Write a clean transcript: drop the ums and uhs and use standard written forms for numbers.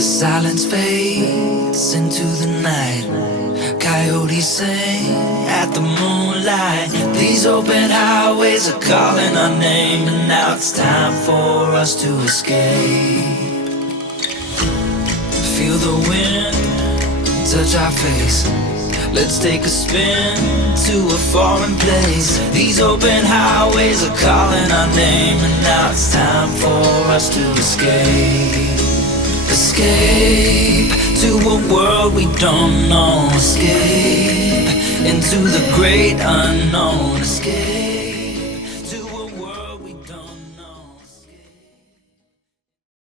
The silence fades into the night. Coyotes sing at the moonlight. These open highways are calling our name, and now it's time for us to escape. Feel the wind touch our face. Let's take a spin to a foreign place. These open highways are calling our name, and now it's time for us to escape. Escape to a world we don't know. Escape into the great unknown. Escape.